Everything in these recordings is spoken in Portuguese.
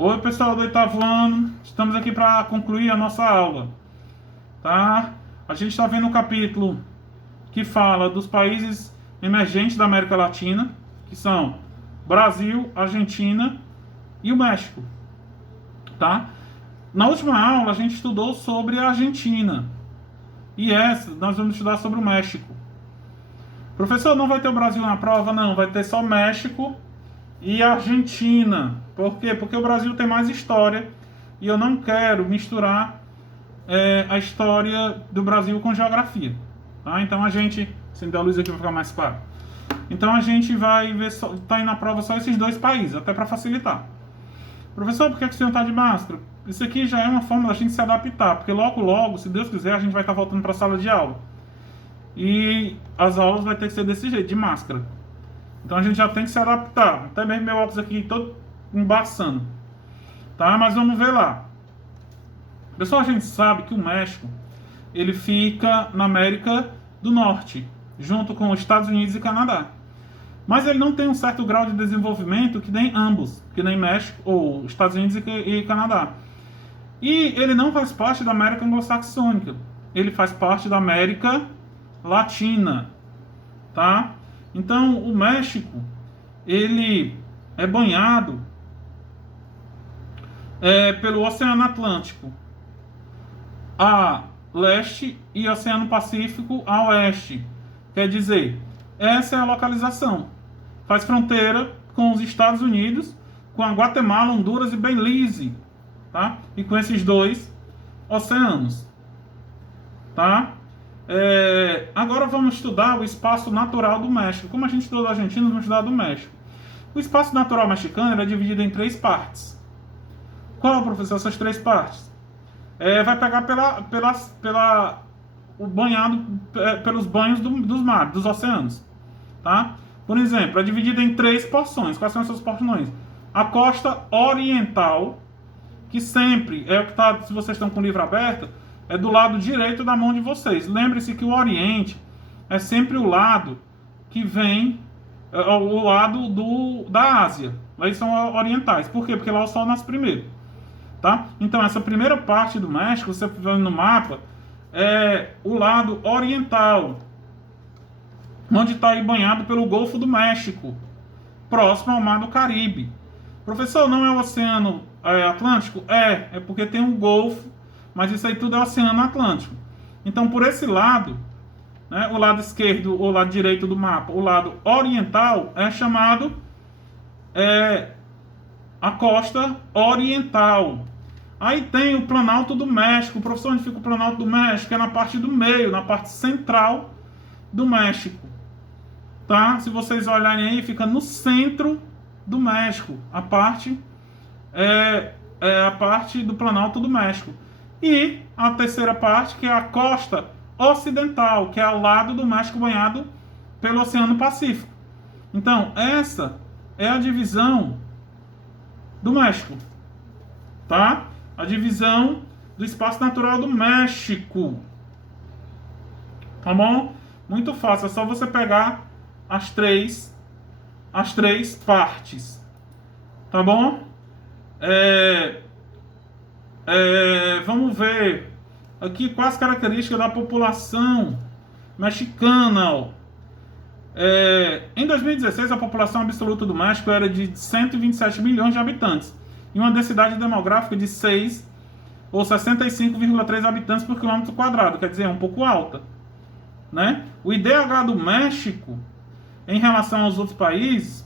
Oi, pessoal do oitavo ano, estamos aqui para concluir a nossa aula, tá? A gente está vendo o capítulo que fala dos países emergentes da América Latina, que são Brasil, Argentina e o México, tá? Na última aula a gente estudou sobre a Argentina e essa nós vamos estudar sobre o México. Professor, não vai ter o Brasil na prova? Não, vai ter só México e Argentina. Por quê? Porque o Brasil tem mais história e eu não quero misturar a história do Brasil com geografia. Tá? Então a gente... acender a luz aqui para ficar mais claro. Então a gente vai ver, tá aí na prova só esses dois países, até para facilitar. Professor, por que o senhor está de máscara? Isso aqui já é uma forma da gente se adaptar, porque logo, logo, se Deus quiser, a gente vai estar voltando para a sala de aula. E as aulas vai ter que ser desse jeito, de máscara. Então a gente já tem que se adaptar. Até mesmo meu óculos aqui todo embaçando. Tá? Mas vamos ver lá. Pessoal, a gente sabe que o México, ele fica na América do Norte, junto com os Estados Unidos e Canadá. Mas ele não tem um certo grau de desenvolvimento que nem ambos, que nem México, ou Estados Unidos e Canadá. E ele não faz parte da América anglo-saxônica. Ele faz parte da América Latina, tá? Então, o México, ele é banhado pelo Oceano Atlântico a leste e Oceano Pacífico a oeste. Quer dizer, essa é a localização. Faz fronteira com os Estados Unidos, com a Guatemala, Honduras e Belize, tá? E com esses dois oceanos, tá? Agora vamos estudar o espaço natural do México. Como a gente estudou da Argentina, vamos estudar do México. O espaço natural mexicano é dividido em 3 partes. Qual, professor, essas 3 partes? Vai pegar pelos banhos dos mares, dos oceanos. Tá? Por exemplo, é dividido em 3 porções. Quais são essas porções? A costa oriental, que sempre é o que está, se vocês estão com o livro aberto, é do lado direito da mão de vocês. Lembre-se que o Oriente é sempre o lado que vem, o lado da Ásia. Eles são orientais. Por quê? Porque lá o sol nasce primeiro. Tá? Então, essa primeira parte do México, você vê no mapa, é o lado oriental, onde está aí banhado pelo Golfo do México, próximo ao Mar do Caribe. Professor, não é o Oceano Atlântico? É porque tem um Golfo, mas isso aí tudo é Oceano Atlântico. Então, por esse lado, né, o lado esquerdo ou lado direito do mapa, o lado oriental, é chamado a costa oriental. Aí tem o Planalto do México. Professor, onde fica o Planalto do México? É na parte do meio, na parte central do México. Tá? Se vocês olharem aí, fica no centro do México. A parte é a parte do Planalto do México. E a terceira parte, que é a costa ocidental, que é ao lado do México banhado pelo Oceano Pacífico. Então, essa é a divisão do México, tá? A divisão do espaço natural do México, tá bom? Muito fácil, é só você pegar as três partes, tá bom? Vamos ver aqui quais as características da população mexicana, ó. Em 2016, a população absoluta do México era de 127 milhões de habitantes e uma densidade demográfica de 6 ou 65,3 habitantes por quilômetro quadrado, quer dizer, é um pouco alta, né? O IDH do México, em relação aos outros países,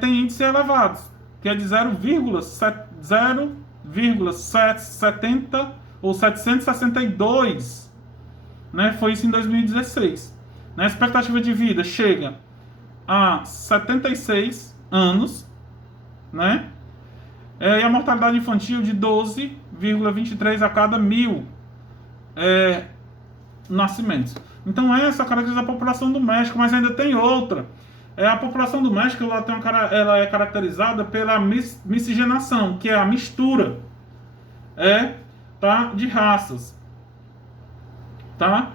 tem índices elevados, que é de 0,770 ou 762, né? Foi isso em 2016. A expectativa de vida chega a 76 anos, né? E a mortalidade infantil de 12,23 a cada 1.000 nascimentos. Então essa é a característica da população do México, mas ainda tem outra. A população do México ela é caracterizada pela miscigenação, que é a mistura de raças. Tá?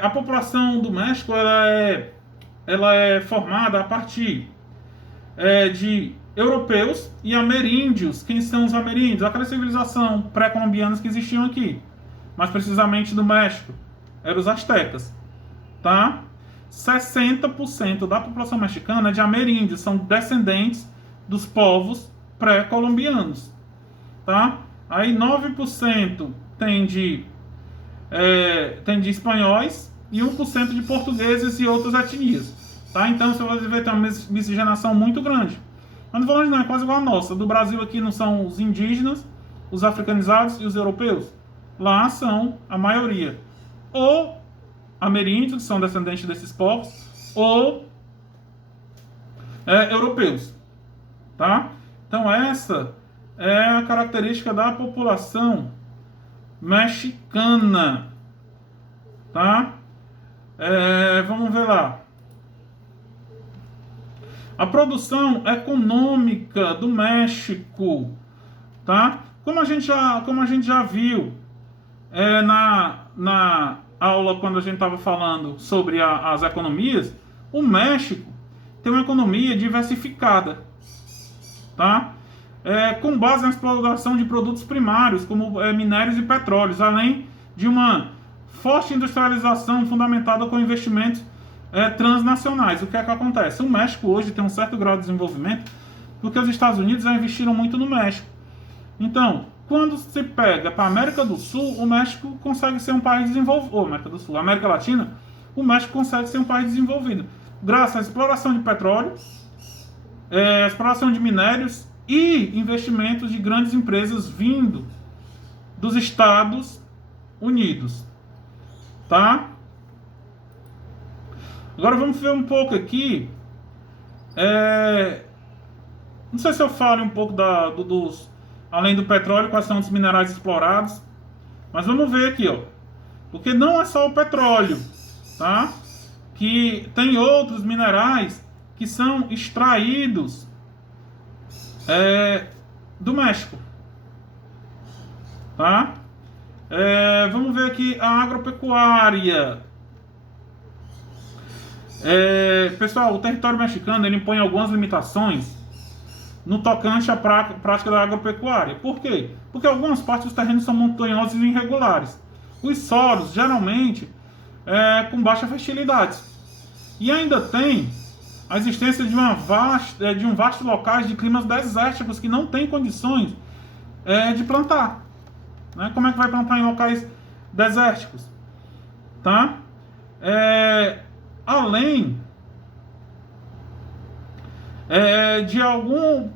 A população do México ela é formada a partir de europeus e ameríndios. Quem são os ameríndios? Aquela civilização pré-colombiana que existiam aqui, mais precisamente no México, eram os astecas, tá? 60% da população mexicana é de ameríndios, são descendentes dos povos pré-colombianos, tá? Aí 9% tem de espanhóis e 1% de portugueses e outras etnias, tá? Então você vai ver tem uma miscigenação muito grande. Mas não falando, não, é quase igual a nossa. Do Brasil aqui não são os indígenas, os africanizados e os europeus. Lá são a maioria. Ou ameríndios, que são descendentes desses povos, ou europeus. Tá? Então essa é a característica da população mexicana. Tá? Vamos ver lá. A produção econômica do México, tá? Como a gente já viu na aula quando a gente estava falando sobre as economias, o México tem uma economia diversificada, tá? Com base na exploração de produtos primários, como minérios e petróleos, além de uma forte industrialização fundamentada com investimentos transnacionais. O que é que acontece? O México hoje tem um certo grau de desenvolvimento porque os Estados Unidos já investiram muito no México. Então, quando se pega para a América do Sul, o México consegue ser um país desenvolvido. Ou América do Sul, a América Latina, o México consegue ser um país desenvolvido. Graças à exploração de petróleo, exploração de minérios e investimentos de grandes empresas vindo dos Estados Unidos. Tá? Agora vamos ver um pouco aqui. Não sei se eu falo um pouco além do petróleo, quais são os minerais explorados. Mas vamos ver aqui, ó. Porque não é só o petróleo, tá? Que tem outros minerais que são extraídos do México, tá? Vamos ver aqui a agropecuária. Pessoal, o território mexicano ele impõe algumas limitações no tocante à prática da agropecuária. Por quê? Porque algumas partes dos terrenos são montanhosos e irregulares. Os solos, geralmente, com baixa fertilidade. E ainda tem a existência de um vasto locais de climas desérticos que não têm condições de plantar. Né? Como é que vai plantar em locais desérticos? Tá? Além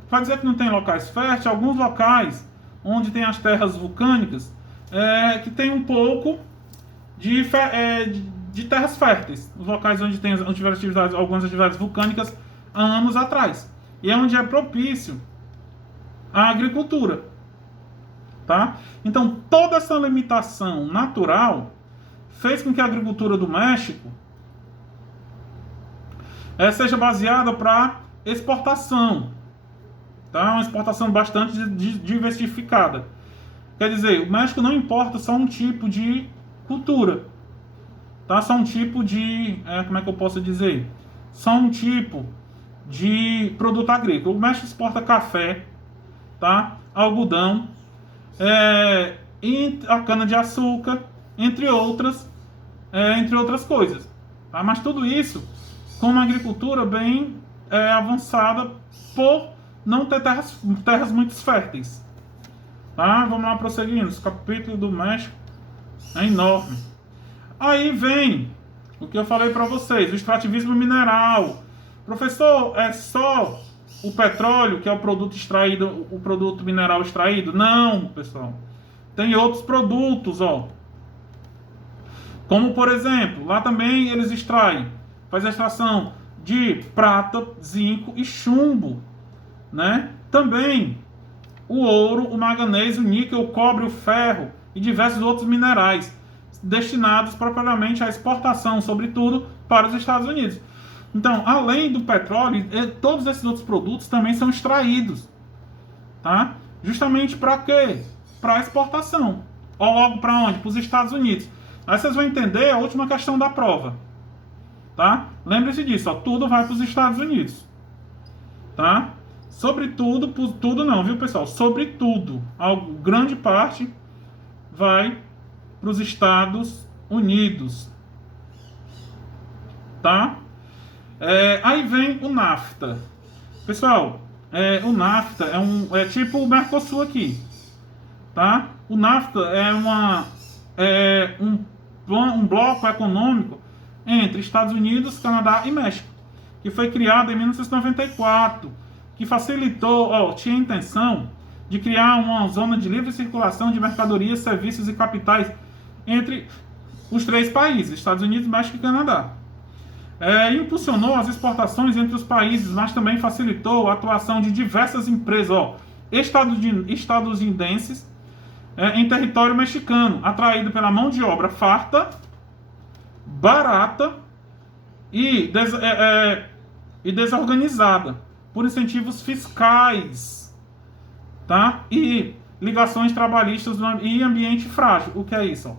para dizer que não tem locais férteis, alguns locais onde tem as terras vulcânicas, que tem um pouco de terras férteis, os locais onde tiveram algumas atividades vulcânicas há anos atrás, e é onde é propício a agricultura. Tá? Então, toda essa limitação natural fez com que a agricultura do México seja baseada para exportação, tá? Uma exportação bastante diversificada. Quer dizer, o México não importa só um tipo de cultura, tá? Só um tipo de, como é que eu posso dizer? Só um tipo de produto agrícola. O México exporta café, tá? Algodão, e a cana-de-açúcar, entre outras coisas, tá? Mas tudo isso com uma agricultura bem avançada por não ter terras muito férteis. Tá? Vamos lá prosseguindo. Esse capítulo do México é enorme. Aí vem o que eu falei para vocês, o extrativismo mineral. Professor, é só o petróleo que é o produto extraído, o produto mineral extraído? Não, pessoal. Tem outros produtos, ó. Como, por exemplo, lá também eles faz a extração de prata, zinco e chumbo, né? Também o ouro, o manganês, o níquel, o cobre, o ferro e diversos outros minerais destinados propriamente à exportação, sobretudo para os Estados Unidos. Então, além do petróleo, todos esses outros produtos também são extraídos, tá? Justamente para quê? Para exportação. Ou logo para onde? Para os Estados Unidos. Aí vocês vão entender a última questão da prova, tá? Lembre-se disso, ó, tudo vai para os Estados Unidos, tá? Sobretudo, por tudo não, viu, pessoal? Sobretudo, a grande parte vai para os Estados Unidos, tá? Aí vem o NAFTA. Pessoal, o NAFTA é tipo o Mercosul aqui, tá? O NAFTA um bloco econômico entre Estados Unidos, Canadá e México, que foi criado em 1994, que facilitou, tinha a intenção de criar uma zona de livre circulação de mercadorias, serviços e capitais entre os três países, Estados Unidos, México e Canadá. Impulsionou as exportações entre os países, mas também facilitou a atuação de diversas empresas estadunidenses em território mexicano, atraído pela mão de obra farta, barata e desorganizada, por incentivos fiscais, tá? E ligações trabalhistas e ambiente frágil. O que é isso?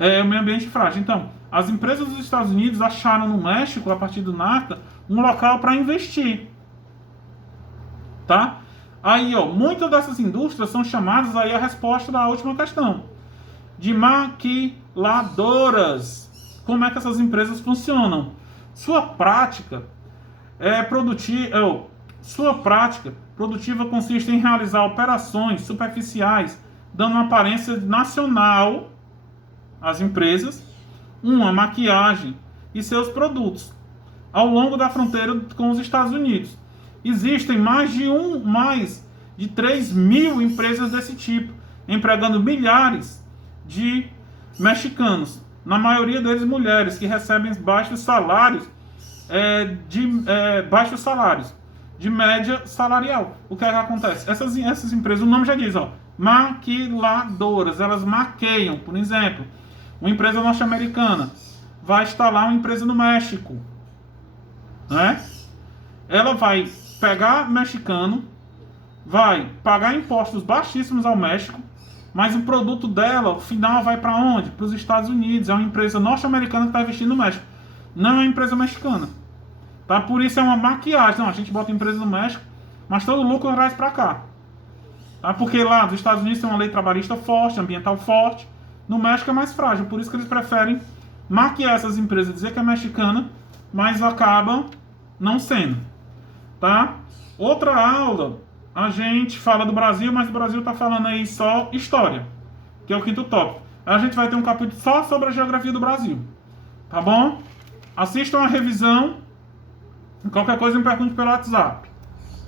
O meio ambiente frágil. Então, as empresas dos Estados Unidos acharam no México, a partir do NAFTA, um local para investir, tá? Aí, muitas dessas indústrias são chamadas aí a resposta da última questão, de maquiladoras. Como é que essas empresas funcionam? Sua prática produtiva consiste em realizar operações superficiais, dando uma aparência nacional às empresas, uma maquiagem e seus produtos ao longo da fronteira com os Estados Unidos. Existem mais de 3 mil empresas desse tipo, empregando milhares de mexicanos, na maioria deles mulheres, que recebem baixos salários de média salarial. O que é que acontece? Essas empresas, o nome já diz, maquiladoras, elas maqueiam. Por exemplo, uma empresa norte-americana vai instalar uma empresa no México, né? Ela vai pegar mexicano, vai pagar impostos baixíssimos ao México, mas o produto dela, o final, vai para onde? Para os Estados Unidos. É uma empresa norte-americana que está investindo no México, não é uma empresa mexicana, tá? Por isso é uma maquiagem. Não, a gente bota empresa no México, mas todo o lucro traz para cá, tá? Porque lá nos Estados Unidos tem uma lei trabalhista forte, ambiental forte. No México é mais frágil, por isso que eles preferem maquiar essas empresas, dizer que é mexicana, mas acabam não sendo, tá? Outra aula, a gente fala do Brasil, mas o Brasil tá falando aí só história, que é o quinto tópico. A gente vai ter um capítulo só sobre a geografia do Brasil, tá bom? Assistam a revisão, qualquer coisa me pergunte pelo WhatsApp.